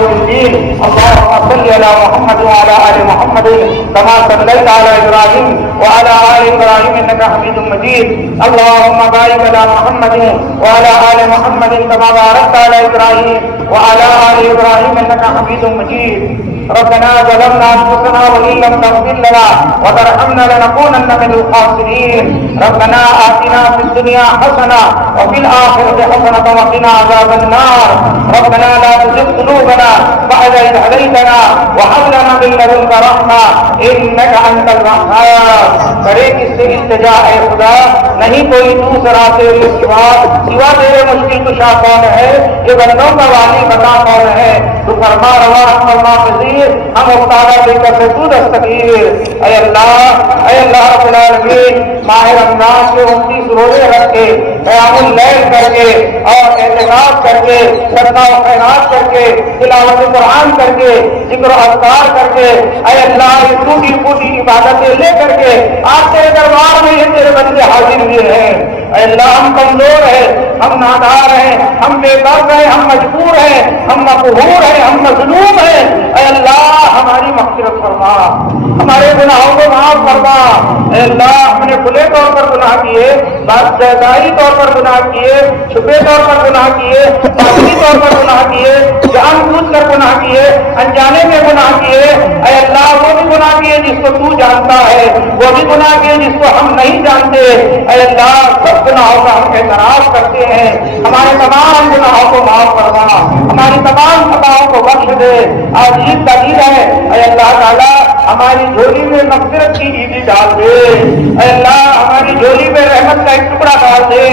يوم الدين. اللهم صل على محمد وعلى آل محمد كما صليت على إبراهيم وعلى آل إبراهيم إنك حميد مجيد. اللهم بارك على محمد وعلى آل محمد كما باركت على إبراهيم وعلى آل إبراهيم إنك حميد مجيد. ربنا ظلمنا أنفسنا وإن لم تغفر لنا وترحمنا لنكونن من الخاسرين. ربنا آتنا في الدنيا حسنة وفي الآخرة حسنة وقنا عذاب النار. ربنا لا تزغ قلوبنا بعد إذ هديتنا وهب لنا من لدنك رحمة إنك أنت الوهاب. کرے کس سے التجا اے خدا، نہیں کوئی دوسرا تیرے سوا تیرے مشکل کشا کون ہے، یہ بندوں کا والی بتا کون ہے. تو فرما روا فرما پذیر، ہم افتادہ دے کر سے تو دستگیر. اے اللہ رب العالمین، ماہ رمضان کے 29 روزے رکھ کے، قیام اللیل کر کے اور اعتکاف کر کے، صدقہ و خیرات کر کے، تلاوت قرآن کر کے، ذکر و اذکار کر کے، اے اللہ یہ ٹوٹی پھوٹی عبادتیں لے کر کے آج تیرے دربار میں یہ تیرے بندے حاضر ہوئے ہیں. اے اللہ ہم کمزور ہیں، ہم نادار ہیں، ہم بے بس ہیں، ہم مجبور ہیں، ہم مقہور ہیں، ہم مظلوم ہیں. اے اللہ ہماری مغفرت فرما، ہمارے گناہوں کو معاف فرما. اے اللہ ہم نے کھلے طور پر گناہ کیے، ظاہری طور پر گناہ کیے، چھپے طور پر گناہ کیے، باطنی طور پر گناہ کیے، جان بوجھ کر گناہ کیے، انجانے میں گناہ کیے. اے اللہ وہ بھی گناہ کیے جس کو تو جانتا ہے، وہ بھی گناہ کیے جس کو ہم نہیں جانتے. اے اللہ سب گناہوں کا ہم اعتراف کرتے ہیں، ہمارے تمام گناہوں کو معاف فرما، ہماری تمام خطاؤں کو بخش دے. آج عید کا دن ہے، اے اللہ تعالیٰ ہماری جھولی میں مغفرت کی عیدی ڈال دے. اے اللہ ہماری جھولی میں رحمت کا ایک ٹکڑا ڈال دے.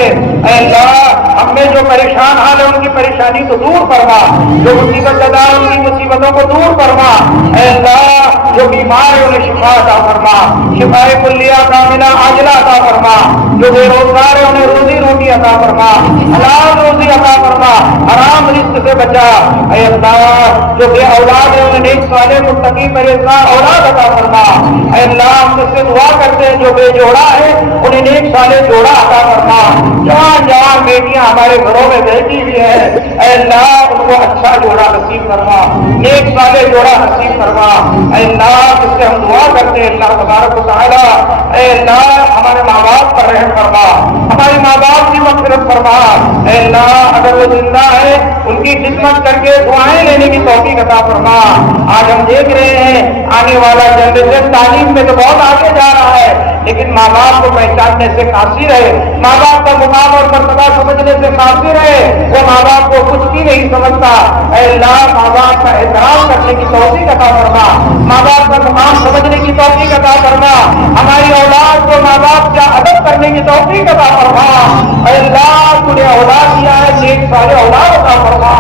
اے اللہ ہم میں جو پریشان حال ہے ان کی پریشانی کو دور فرما، جو مصیبت زدہ ہے ان کی مصیبتوں کو دور فرما. اے اللہ جو بیمار ہے انہیں شفا عطا فرما، شفائے کلیہ کاملہ عاجلہ عطا فرما. جو بے روزگار ہے انہیں روزی روٹی عطا فرما، حلال روزی عطا فرما، حرام رزق سے بچا. اے اللہ جو بے اولاد ہے انہیں نیک صالح متقی پرہیزگار اولاد عطا فرما. اے اللہ ہم تجھ سے دعا کرتے ہیں جو بے جوڑا ہے انہیں نیک صالح جوڑا عطا فرما. جوان جوان بیٹیاں ہمارے گھروں میں بیٹھی ہوئی ہیں، اے اللہ ان کو اچھا جوڑا نصیب فرما، نیک صالح جوڑا نصیب فرما. اے اللہ جس سے ہم دعا کرتے ہیں اللہ تبارک و تعالی، اے اللہ ہمارے ماں باپ پر رحم فرما، ہمارے ماں باپ کی مغفرت فرما. اے اللہ اگر وہ زندہ ہے ان کی خدمت کر کے دعائیں لینے کی توفیق عطا فرما. آج ہم دیکھ رہے ہیں آنے والا جنریشن تعلیم میں تو بہت آگے جا رہا ہے، لیکن ماں باپ کو پہچاننے سے قاصر ہے، ماں باپ کا مقام اور مرتبہ سمجھنے سے قاصر ہے، وہ ماں باپ کو کچھ بھی نہیں سمجھتا. اے اللہ ماں باپ کا احترام کرنے کی توفیق عطا فرما، ماں باپ کا مقام سمجھنے کی توفیق عطا فرما. ہماری اولاد کو ماں باپ کا ادب کرنے کی توفیق عطا فرما. اے اللہ تو نے اولاد دیا ہے، نیک سارے اولاد عطا فرما.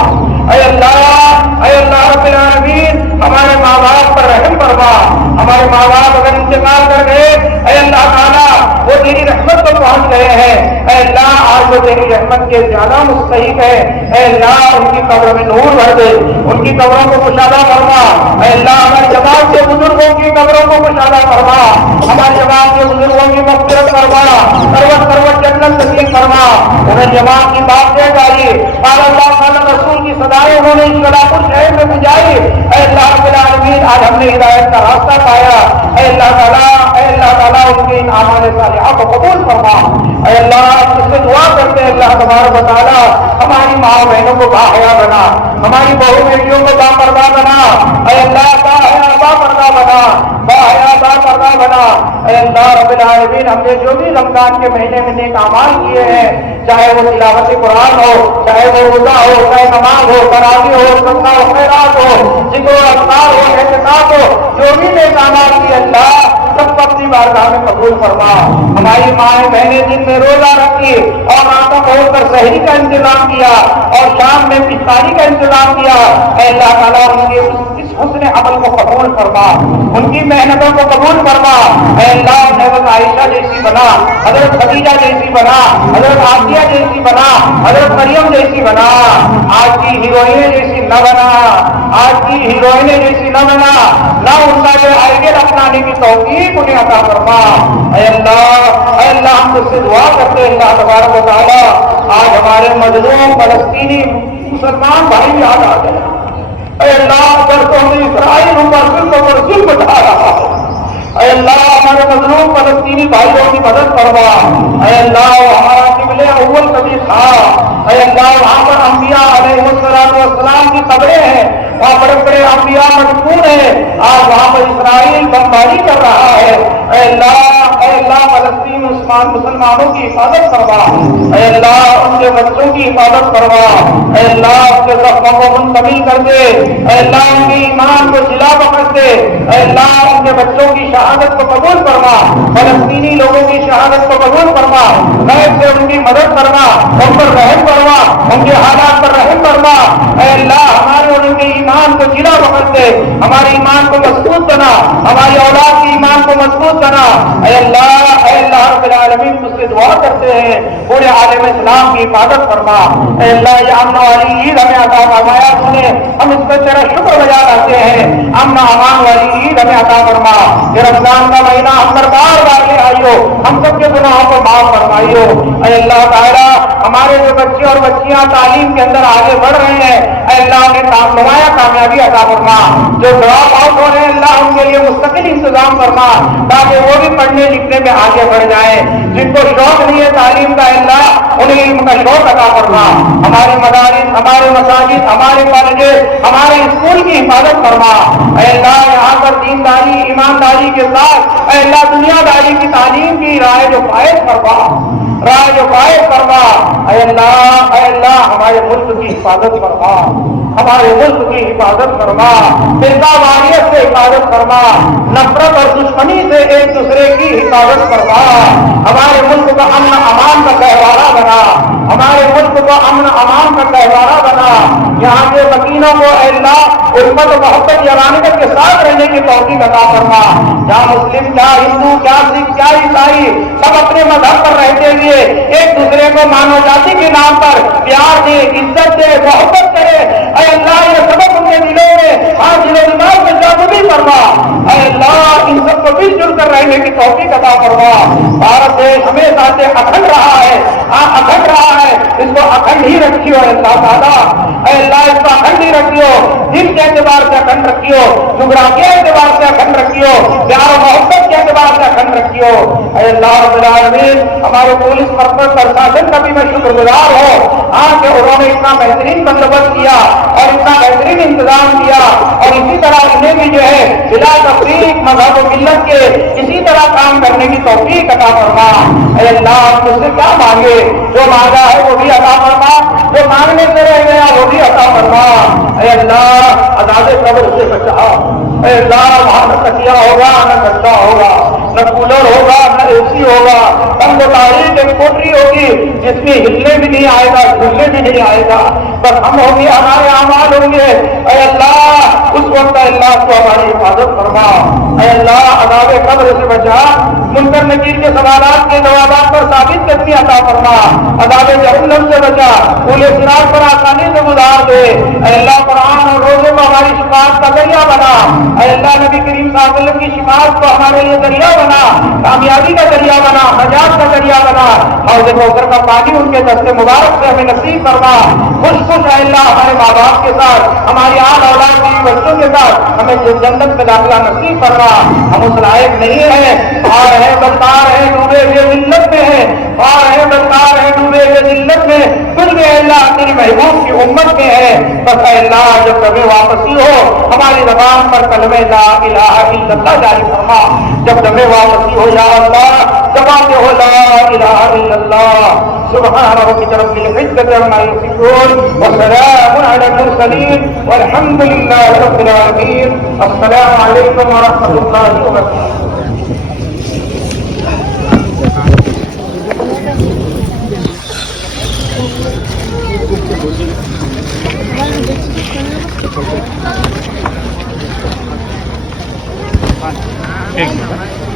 اے اللہ رب العالمین ہمارے ماں باپ پر رحم فرما. ہمارے ماں باپ اگر انتقال کر گئے اے اللہ تعالیٰ وہ تیری رحمت کو پہنچ گئے ہیں. اے اللہ آج وہ تیری رحمت کے زیادہ مستحق ہے. اے اللہ ان کی قبر میں نور بھر دے، ان کی قبروں کو کشادہ فرما. اے اللہ ہماری جماعت کے بزرگوں کی قبروں کو کشادہ فرما، ہماری جماعت کے بزرگوں کی مغفرت فرما، کروٹ جنت نصیب فرما. انہیں جماعت کی باتیں گائی، قال اللہ تعالیٰ رسول کی صدائیں انہوں نے اس کلام شہر میں بجائی. اے اللہ رب العالمین آج ہم نے ہدایت کا راستہ پایا. اے اللہ تعالیٰ ان کے ان اعمال صالحہ کو قبول فرما. اے اللہ اس سے دعا کرتے ہیں اللہ تبارک و تعالیٰ ہماری ماں بہنوں کو باحیا بنا، ہماری بہو بیٹیوں کو باپردہ بنا. اے اللہ باحیا باپردہ بنا، باحیا باپردہ بنا. اے اللہ رب العالمین ہم نے جو بھی رمضان کے مہینے میں نیک اعمال کیے ہیں، چاہے وہ تلاوت قرآن ہو، چاہے وہ روزہ ہو، چاہے نماز ہو، تراویح ہو، صدقہ و خیرات ہو، ذکر و اذکار ہو، اعتکاف ہو، جو بھی نیک اعمال کیے اللہ سب کو اپنی بارگاہ میں قبول فرما. ہماری مائیں بہنیں دن میں روزہ رکھی اور راتوں کو ہو کر سحری کا انتظام کیا اور شام میں افطاری کا انتظام کیا. اے اللہ تعالیٰ ان کے اس حسن عمل کو قبول فرما، ان کی محنتوں کو قبول فرما. اے اللہ حضرت عائشہ جیسی بنا، حضرت خدیجہ جیسی بنا، حضرت آسیہ جیسی بنا، حضرت مریم جیسی بنا. آج کی ہیروئنیں جیسی نہ بنا، آج کی ہیروئنیں جیسی نہ بنا، نہ ان کا جو آئیڈیل اپنانے کی توفیق انہیں عطا فرما. اے اللہ ہم تجھ سے دعا کرتے ہیں اللہ تبارک و تعالیٰ آج ہمارے مظلوم فلسطینی مسلمان بھائی یاد آ گئے. اے اللہ اگر تو ہمیں اسرائیل پر ظلم ڈھا رہا ہے، اے اللہ ہمارے مظلوم فلسطینی بھائیوں کی مدد کروا، اے اللہ ہمارا قبلہ اول کبھی تھا، اے اللہ وہاں پر انبیاء علیہ السلام کی قبریں ہیں، وہاں بڑے بڑے انبیاء مدفون ہیں، آج وہاں پر اسرائیل بمباری کر رہا ہے، اے اللہ فلسطین مسلمانوں کی حفاظت کروا، اے اللہ ان کے بچوں کی حفاظت کروا، اے اللہ ان کے زخموں کو منتقل کر دے، اے اللہ ان کے ایمان کو جلا بخش دے، اے اللہ ان کے بچوں کی شہادت کو قبول فرما، فلسطینی لوگوں کی شہادت کو قبول فرما، غیب سے ان کی مدد کرنا، ان پر رحم کرنا، ان کے حالات پر رحم کرنا، اے اللہ ہمارے اور ان کے ایمان کو جلا بخش دے، ہمارے ایمان کو مضبوط بنا، ہماری اولاد کے ایمان کو مضبوط بنا، اے اللہ رب العالمین تجھ سے دعا کرتے ہیں پورے عالم اسلام کی حفاظت فرما، اے اللہ یہ امن والی عید ہمیں عطا فرمایا سنے، ہم اس پہ تیرا شکر بجا رہتے ہیں، امن امان والی عید ہمیں عطا فرما، یہ رمضان کا مہینہ ہم پر بار بار لے آئیو، ہم سب کے گناہوں کو معاف فرمائیو، اے اللہ تعالیٰ ہمارے جو بچے اور بچیاں تعلیم کے اندر آگے بڑھ رہے ہیں، اے اللہ انہیں نمایاں کامیابی عطا فرما، جو ڈراپ آؤٹ ہو رہے ہیں اللہ ان کے لیے مستقل انتظام فرما تاکہ وہ بھی پڑھنے لکھنے میں آگے بڑھ جائیں، جن کو شوق نہیں ہے تعلیم کا اللہ انہیں علم کا شوق عطا فرما، ہمارے مدارس، ہمارے مساجد، ہمارے کالجز، ہمارے اسکول کی حفاظت فرما، اے اللہ یہاں پر دینداری ایمانداری کے ساتھ اے اللہ دنیا داری کی تعلیم کی رائے جو فائد فرما، اے اللہ ہمارے ملک کی حفاظت فرما، ہمارے ملک کی حفاظت فرما، فرقہ واریت سے حفاظت فرما، نفرت اور دشمنی سے ایک دوسرے کی حفاظت فرما، ہمارے ملک کو امن امان کا گہوارہ بنا، ہمارے ملک کو امن امان کا گہوارہ بنا، یہاں کے مکینوں کو اے اللہ الفت و محبت یارانیت کے ساتھ رہنے کی توفیق عطا فرما، کیا مسلم کیا ہندو کیا سکھ کیا عیسائی سب اپنے مذہب پر رہتے ہوئے ایک دوسرے کو مانو جاتی کے نام پر پیار دے، عزت دے، محبت کرے، اے اللہ یہ سبق ان کے دلوں میں دل و دماغ میں جاگزی فرما، اے اللہ ان سب کو مل جل کر رہنے کی توفیق عطا فرما، بھارت دیش ہمیشہ سے اکھنڈ رہا ہے، اس کو اکھنڈ ہی رکھیو اللہ تعالیٰ، اے اللہ اس کو اکھنڈ ہی رکھیو، دل کے اعتبار سے اکھنڈ رکھیو، جغرافیہ کے اعتبار سے اکھنڈ رکھیو، پیار و محبت کے اعتبار سے اکھنڈ رکھیو، اے اللہ رب العالمین ہمارے پولیس پرشاسن کا بھی میں شکر گزار ہوں کہ انہوں نے اتنا بہترین بندوبست کیا اور اتنا بہترین انتظام کیا، اور اسی طرح انہیں بھی جو ہے بلا تفریق مذہب و ملت کے اسی طرح کام کرنے کی توفیق عطا فرما، اے اللہ ہم تجھ سے کیا مانگے، جو مانگا ہے وہ بھی عطا فرما، جو مانگنے سے رہ گیا وہ بھی عطا فرما، اے اللہ عذاب قبر سے بچا، اے اللہ وہاں نہ تکیہ ہوگا نہ گدا ہوگا نہ کولر ہوگا نہ اے سی ہوگا، تنگ و تاریخ ایک کوٹری ہوگی جس میں ہلنے بھی نہیں آئے گا جھولنے بھی نہیں آئے گا، بس ہم ہوں گے ہمارے اعمال ہوں گے، اے اللہ اس وقت اللہ کو ہماری حفاظت فرما، اے اللہ عذاب قبر سے بچا، منکر نکیر کے سوالات کے جوابات پر ثابت قدمی عطا فرما، عذاب جہنم سے بچا، پورے صراط پر آسانی سے گزار دے، اے اللہ قرآن اور روزے کو ہماری شفاعت کا ذریعہ بنا، اے اللہ نبی کریم صلی اللہ علیہ وسلم کی شفاعت کو ہمارے لیے ذریعہ بنا، کامیابی کا ذریعہ بنا، نجات کا ذریعہ بنا، اور جب کوثر کا پانی ان کے دست مبارک سے ہمیں نصیب فرما، خوش خوش اے اللہ ہمارے ماں باپ کے ساتھ، ہماری آل اولاد کی بچوں کے ساتھ ہمیں جنت میں داخلہ نصیب فرما، ہم اس لائق نہیں ہیں، اور ہے بدکار ہے ڈوبے ہوئے ذلت میں ہے، اور ہے بدکار ہے ڈوبے ہوئے ذلت میں، پھر بھی اللہ تیری محبوب کی امت میں ہے، بس اے اللہ جب کبھی واپسی ہو ہماری زبان پر کلمہ لا الہ الا اللہ جاری فرما، جب کبھی واپسی ہو یا اللہ زبان ہو لا الہ الا اللہ، سبحان ربک رب العزة عما يصفون وسلام على المرسلين والحمد لله رب العالمين، السلام عليكم ورحمة الله وبركاته. ایک